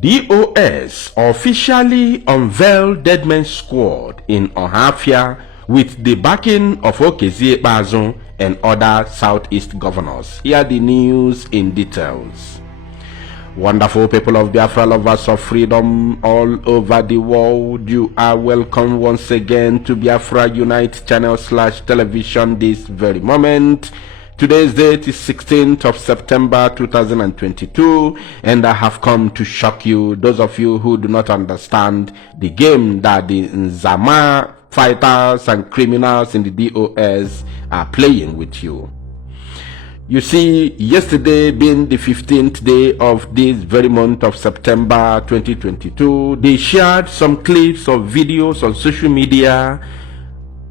DOS officially unveiled Deadman Squad in Ohafia with the backing of Okezie Ikpeazu and other Southeast governors. Here are the news in details. Wonderful people of Biafra, lovers of freedom all over the world, you are welcome once again to Biafra Unite channel/television this very moment. Today's date is 16th of September 2022, and I have come to shock you, those of you who do not understand the game that the Nzama fighters and criminals in the DOS are playing with you. You see, yesterday being the 15th day of this very month of September 2022, they shared some clips of videos on social media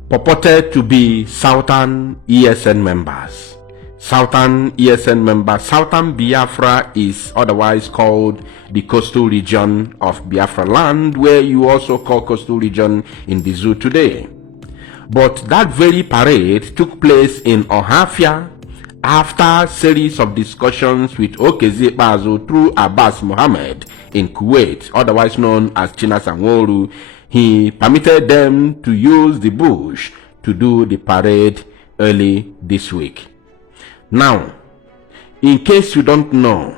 purported to be Southern ESN members. Southern ESN members. Southern Biafra is otherwise called the coastal region of Biafra land, where you also call coastal region in the zoo today. But that very parade took place in Ohafia after a series of discussions with Okezie Ikpeazu through Abbas Mohammed in Kuwait, otherwise known as Chinasa Nworu. He permitted them to use the bush to do the parade early this week. Now, in case you don't know,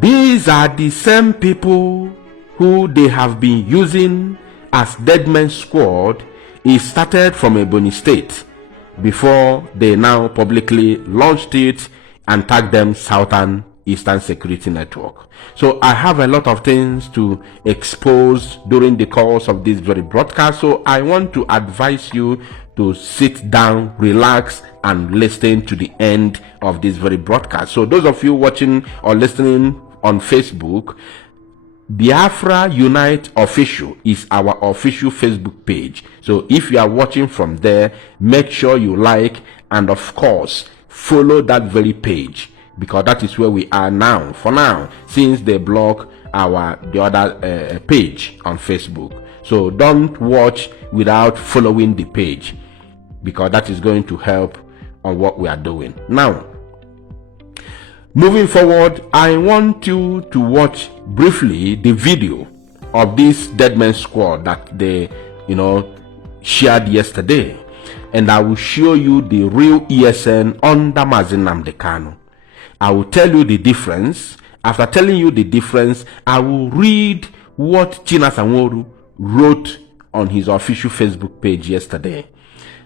these are the same people who they have been using as Deadman Squad. It started from Ebonyi State before they now publicly launched it and tagged them Southern Eastern Security Network. So I have a lot of things to expose during the course of this very broadcast, so I want to advise you to sit down, relax, and listen to the end of this very broadcast. So those of you watching or listening on Facebook, Biafra Unite Official is our official Facebook page. So if you are watching from there, make sure you like and of course follow that very page, because that is where we are now, for now, since they block the other page on Facebook. So don't watch without following the page, because that is going to help on what we are doing. Now, moving forward, I want you to watch briefly the video of this Deadman Squad that they, shared yesterday, and I will show you the real ESN under Mazi Nnamdi Kanu. I will tell you the difference. After telling you the difference, I will read what Chinasa Nworu wrote on his official Facebook page yesterday.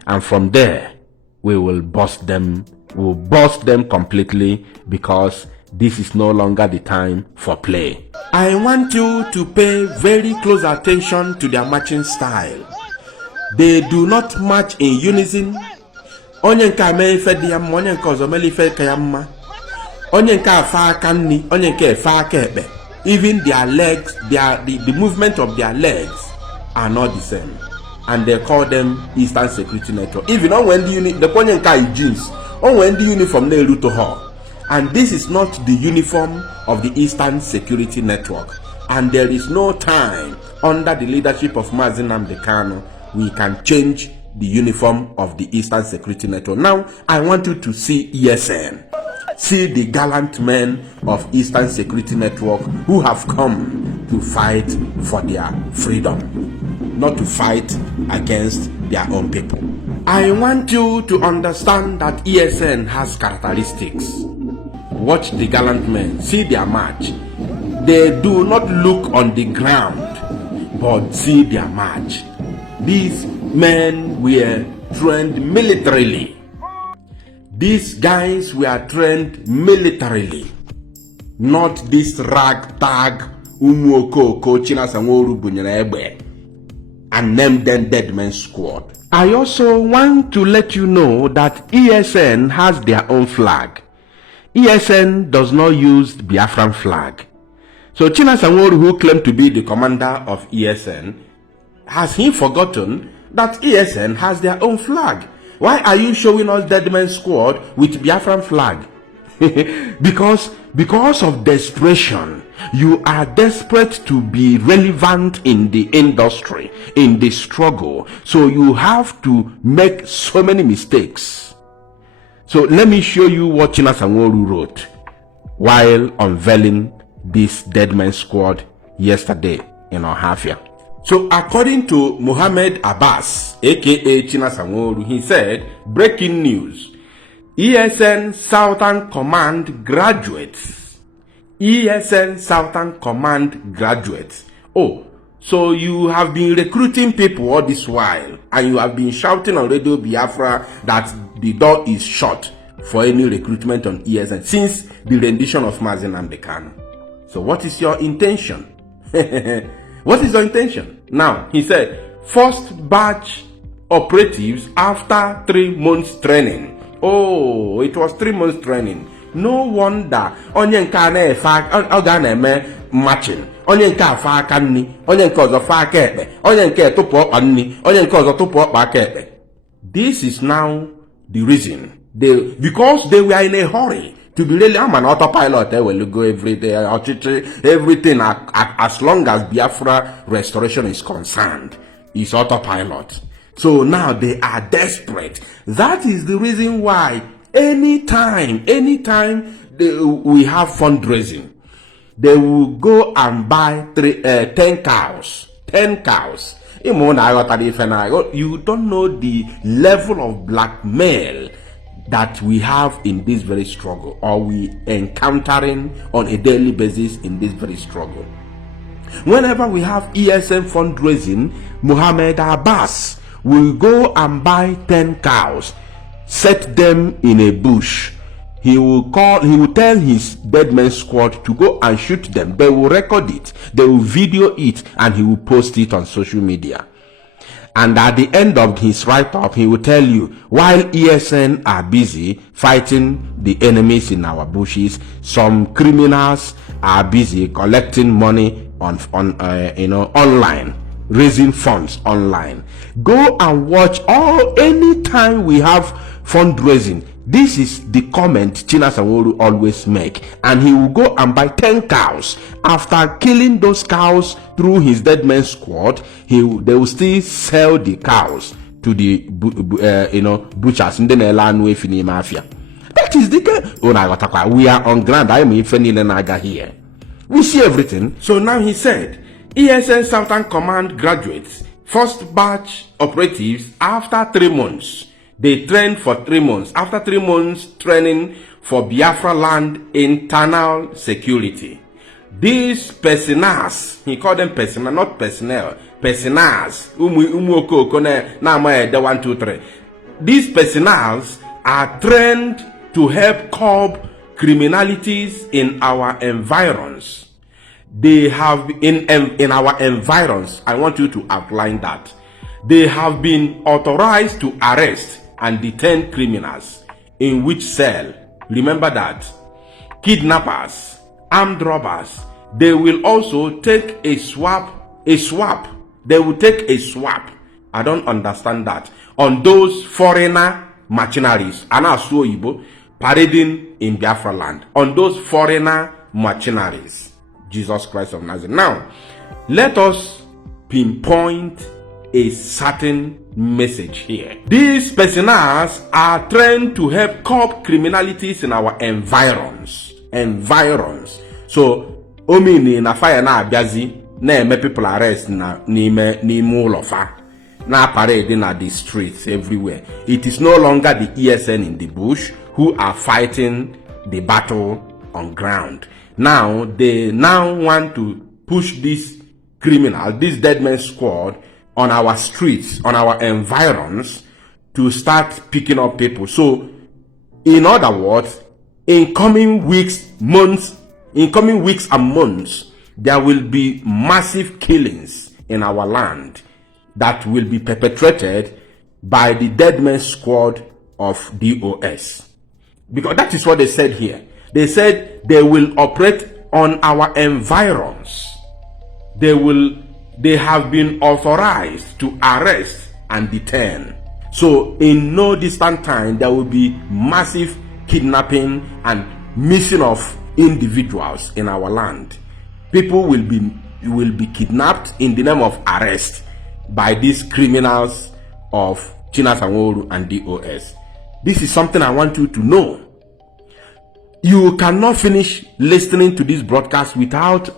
And from there, we will bust them. We'll bust them completely, because this is no longer the time for play. I want you to pay very close attention to their marching style. They do not march in unison. Onye nke ame ife di yamma, onye nke ọzọ mele ife ka yamma. Onye nke afa aka nni, onye nke afa aka ekpe. Even their legs, the movement of their legs are not the same. And they call them Eastern Security Network. Even on when the onye nke jeans, on when the uniform na eru to her. And this is not the uniform of the Eastern Security Network. And there is no time under the leadership of Mazi Nnamdi Kanu we can change the uniform of the Eastern Security Network. Now, I want you to see ESN. See the gallant men of Eastern Security Network who have come to fight for their freedom, not to fight against their own people. I want you to understand that ESN has characteristics. Watch the gallant men, see their march. They do not look on the ground, but see their march. These men were trained militarily. These guys were trained militarily, not this ragtag Umuokoko Chinasa Nworu bunyere egbe and named them Deadman Squad. I also want to let you know that ESN has their own flag. ESN does not use the Biafran flag. So Chinasa Nworu, who claimed to be the commander of ESN, has he forgotten that ESN has their own flag? Why are you showing us Deadman Squad with Biafran flag? because of desperation. You are desperate to be relevant in the industry, in the struggle. So you have to make so many mistakes. So let me show you what Chinasa Nworu wrote while unveiling this Deadman Squad yesterday in Ohafia. So according to Muhammad Abbas, aka Chinasa Nworu, he said, breaking news, ESN Southern Command graduates. ESN Southern Command graduates. Oh, so you have been recruiting people all this while, and you have been shouting on Radio Biafra that the door is shut for any recruitment on ESN since the rendition of Mazi Nnamdi Kanu. So what is your intention? What is your intention? Now, he said, first batch operatives after 3 months training. Oh, it was 3 months training. No wonder. Onye nke a na-efe ọ na-eme matching. Onye nke a fa aka nni, onye nke ọzọ fa aka ekpe, onye nke tụpụ ọkpa nni, onye nke ọzọ tụpụ ọkpa aka ekpe. This is now the reason. Because they were in a hurry to be really, I'm an autopilot, they will go every day, everything, as long as Biafra restoration is concerned, is autopilot. So now they are desperate. That is the reason why anytime we have fundraising, they will go and buy 10 cows. 10 cows. You don't know the level of blackmail that we have in this very struggle, or we encountering on a daily basis in this very struggle. Whenever we have ESN fundraising, Muhammad Abbas will go and buy 10 cows, set them in a bush. He will tell his Deadman Squad to go and shoot them. They will record it, they will video it, and he will post it on social media. And at the end of his write-up, he will tell you, while ESN are busy fighting the enemies in our bushes, some criminals are busy collecting money online, raising funds online. Go and watch anytime we have fundraising. This is the comment Chinasa Nworu always make, and he will go and buy 10 cows. After killing those cows through his Deadman Squad, they will still sell the cows to the butchers in the Nelanu Mafia. That is the we are on ground. I am here. We see everything. So now he said, ESN Southern Command graduates, first batch operatives after 3 months. They trained for 3 months. After 3 months training for Biafra land internal security. These personas, he called them personnel, not personnel, personas. These personals are trained to help curb criminalities in our environs. They have in our environs. I want you to outline that. They have been authorized to arrest and detain criminals. In which cell? Remember that. Kidnappers, armed robbers, they will also take a swap. They will take a swap. I don't understand that. On those foreigner mercenaries, parading in Biafra land. On those foreigner mercenaries. Jesus Christ of Nazareth. Now, let us pinpoint a certain message here. These personas are trained to help curb criminalities in our environs. So, omini na fire na abiazi na eme people arrest na n'ime ụlọ fa na parade na the streets everywhere. It is no longer the ESN in the bush who are fighting the battle on ground. Now they want to push this criminal, this Deadman Squad, on our streets, on our environs, to start picking up people. So, in other words, in coming weeks and months, there will be massive killings in our land that will be perpetrated by the Deadman Squad of DOS. Because that is what they said here. They said they will operate on our environs. They have been authorized to arrest and detain. So in no distant time, there will be massive kidnapping and missing of individuals in our land. People will be kidnapped in the name of arrest by these criminals of Chinasa Nworu and DOS. This is something I want you to know. You cannot finish listening to this broadcast without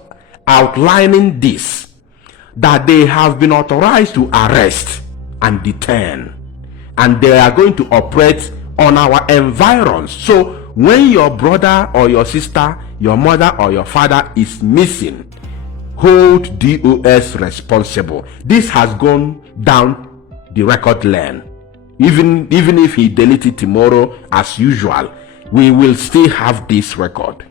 outlining this, that they have been authorized to arrest and detain, and they are going to operate on our environs. So when your brother or your sister, your mother or your father is missing, hold DOS responsible. This has gone down the record lane. Even if he deletes it tomorrow as usual, we will still have this record.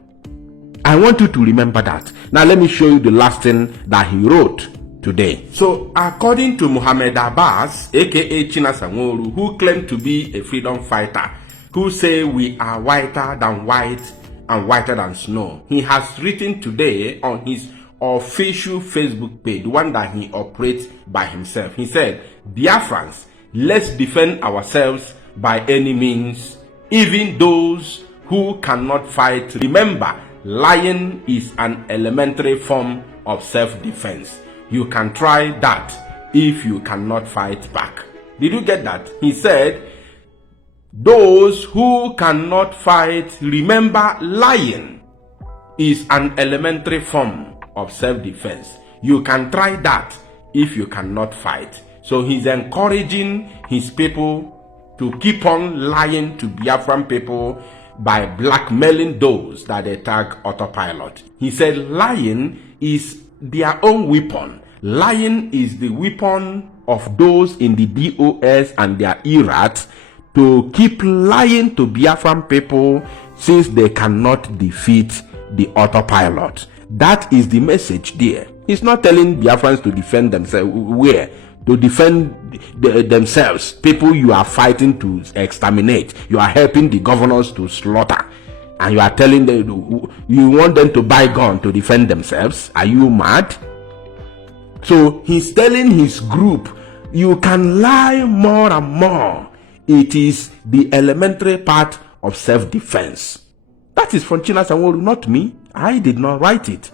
I want you to remember that. Now let me show you the last thing that he wrote today. So according to Muhammad Abbas, aka Chinasa Nworu, who claimed to be a freedom fighter, who say we are whiter than white and whiter than snow, he has written today on his official Facebook page, the one that he operates by himself. He said, Biafrans, let's defend ourselves by any means, even those who cannot fight. Remember, lying is an elementary form of self-defense. You can try that if you cannot fight back. Did you get that? He said, those who cannot fight, remember, lying is an elementary form of self-defense. You can try that if you cannot fight. So he's encouraging his people to keep on lying to Biafran people by blackmailing those that they tag autopilot. He said lying is their own weapon. Lying is the weapon of those in the DOS and their irats to keep lying to Biafran people since they cannot defeat the autopilot. That is the message there. He's not telling Biafrans to defend themselves. Where? To defend themselves. People you are fighting to exterminate. You are helping the governors to slaughter. And you are telling them, you want them to buy gun to defend themselves. Are you mad? So he's telling his group, you can lie more and more. It is the elementary part of self-defense. That is from Chinasa Nworu, not me. I did not write it.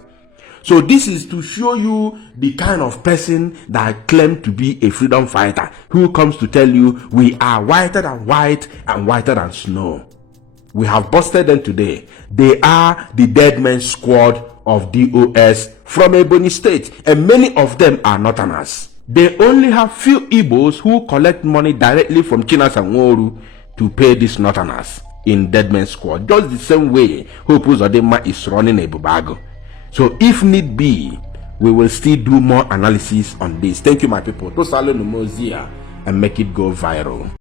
So this is to show you the kind of person that claimed to be a freedom fighter, who comes to tell you we are whiter than white and whiter than snow. We have busted them today. They are the dead men squad of DOS from Ebonyi State, and many of them are Northerners. They only have few Igbos who collect money directly from Chinasa Nworu to pay these Northerners in dead men squad, just the same way Hope Uzodinma is running Ebubago. So if need be, we will still do more analysis on this. Thank you, my people. To Salon Mozia and make it go viral.